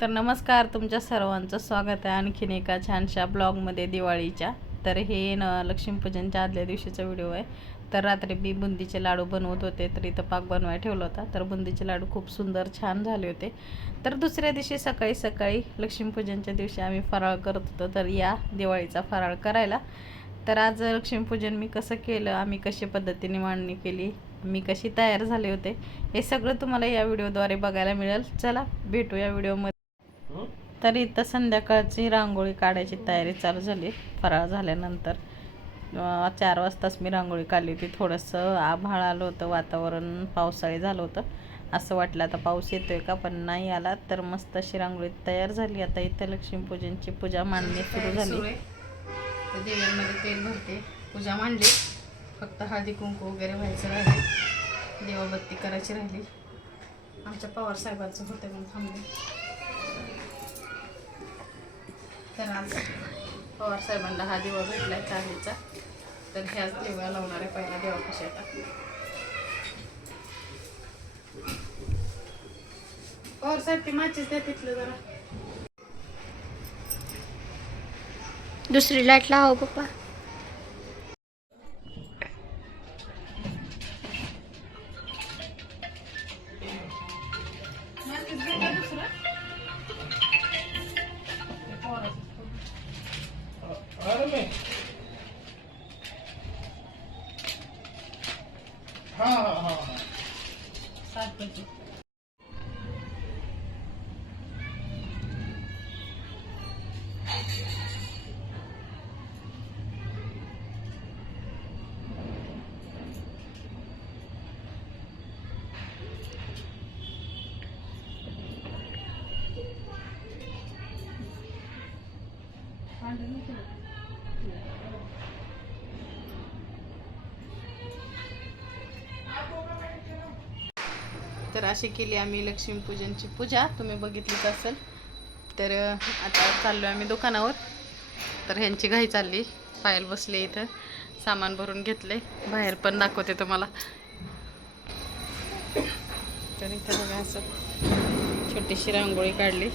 तर नमस्कार तुमच्या सर्वांचं स्वागत आहे आणखीन एका छानशा ब्लॉगमध्ये दिवाळीच्या. तर हे न लक्ष्मीपूजनच्या आदल्या दिवशीचा व्हिडिओ आहे. तर रात्री मी बुंदीचे लाडू बनवत होते तर इथं पाक बनवायला ठेवला होता. तर बुंदीचे लाडू खूप सुंदर छान झाले होते. तर दुसऱ्या दिवशी सकाळी सकाळी लक्ष्मीपूजनच्या दिवशी आम्ही फराळ करत होतो. तर या दिवाळीचा फराळ करायला. तर आज लक्ष्मीपूजन मी कसं केलं आम्ही कशा पद्धतीने मांडणी केली मी कशी तयार झाले होते हे सगळं तुम्हाला या व्हिडिओद्वारे बघायला मिळेल. चला भेटू या व्हिडिओमध्ये. तर इथं संध्याकाळची रांगोळी काढायची तयारी चालू झाली. फराळ झाल्यानंतर चार वाजताच मी रांगोळी काढली होती. थोडंसं आभाळ आलं होतं वातावरण पावसाळी झालं होतं. असं वाटलं आता पाऊस येतोय का? पण नाही आला. तर मस्त अशी रांगोळी तयार झाली. आता इथं लक्ष्मीपूजनची पूजा मांडणी सुरू झाली. देवांमध्ये तेल भरते. पूजा मांडली. फक्त हळदी कुंकू वगैरे व्हायचं राहिले देवाबत्ती करायची राहिली. आमच्या पवार साहेबांचं होतं म्हणून थांबले. तर पवार साहेबांना हा दिवा भेटलाय चालीचा तर ह्याच दिवा लावणार आहे पहिला देवा कशाचा पवार साहेब ती माचीच द्या तिथलं जरा. दुसरी लाइट लावा हो पप्पा. अरे में हाँ हाँ हाँ हाँ सात पैकी तर अशी केली आम्ही लक्ष्मीपूजनची पूजा. तुम्ही बघितलीच असेल. तर आता चाललो आम्ही दुकानावर. तर ह्यांची घाई चालली. पायल बसले इथं. सामान भरून घेतले बाहेर पण दाखवते तुम्हाला. तर इथं बघा असं छोटीशी रांगोळी काढली.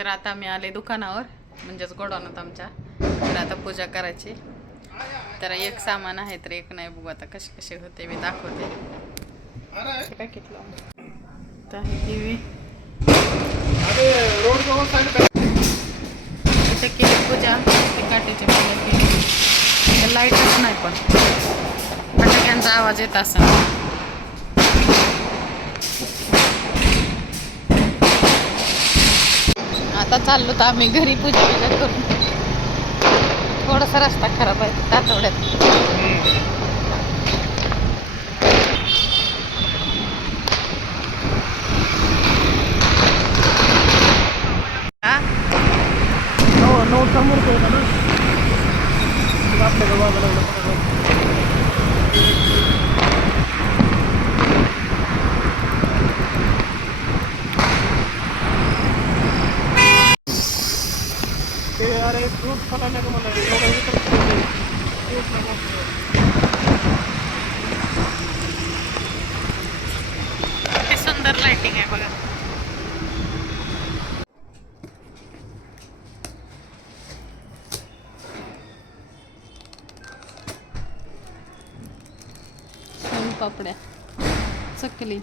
तर आता मी आले दुकानावर म्हणजेच गोडाऊनात आमच्या. तर आता पूजा करायची. तर एक सामान आहे तर एक नाही बघू आता कसे कसे होते मी दाखवते. अरे पॅकेट लावून तर टी इथं केली पूजा. ते काठीची पूजा केली. लाईटच नाही पण फटाक्यांचा आवाज येत असं आता चाललो तर आम्ही घरी पूजा वगैरे करून. थोडासा रस्ता खराब आहे आठवड्यात. हो नऊ समोर आहे ते अरे फ्रूट फला नका मला एवढं विकत ठेवलंय. फ्रूट नका. किती सुंदर लाइटिंग आहे बघा पापड्या चकली